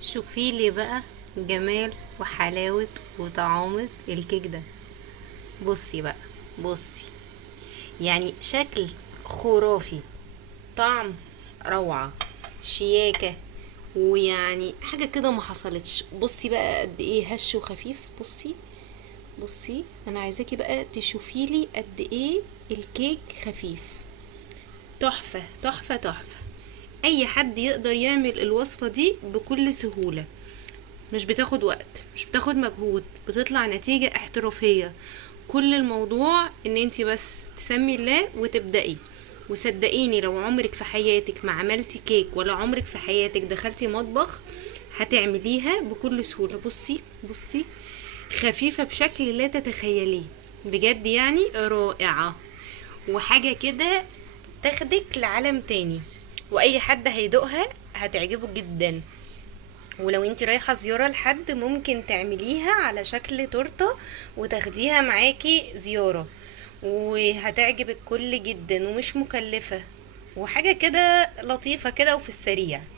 شوفي لي بقى جمال وحلاوة وطعامة الكيك ده. بصي بقى، بصي، يعني شكل خرافي، طعم روعة، شياكة، ويعني حاجة كده ما حصلتش. بصي بقى قد ايه هش وخفيف. بصي بصي، انا عايزاكي بقى تشوفي لي قد ايه الكيك خفيف. تحفة تحفة تحفة. اي حد يقدر يعمل الوصفة دي بكل سهولة. مش بتاخد وقت، مش بتاخد مجهود، بتطلع نتيجة احترافية. كل الموضوع ان انتي بس تسمي الله وتبدأي. وصدقيني لو عمرك في حياتك ما عملتي كيك ولا عمرك في حياتك دخلتي مطبخ، هتعمليها بكل سهولة. بصي بصي، خفيفة بشكل لا تتخيليه. بجد يعني رائعة، وحاجة كده تاخدك لعالم تاني. واي حد هيدوقها هتعجبه جدا. ولو انت رايحة زيارة لحد ممكن تعمليها على شكل تورتة وتاخديها معاكي زيارة، وهتعجب الكل جدا ومش مكلفة، وحاجة كده لطيفة كده وفي السريع.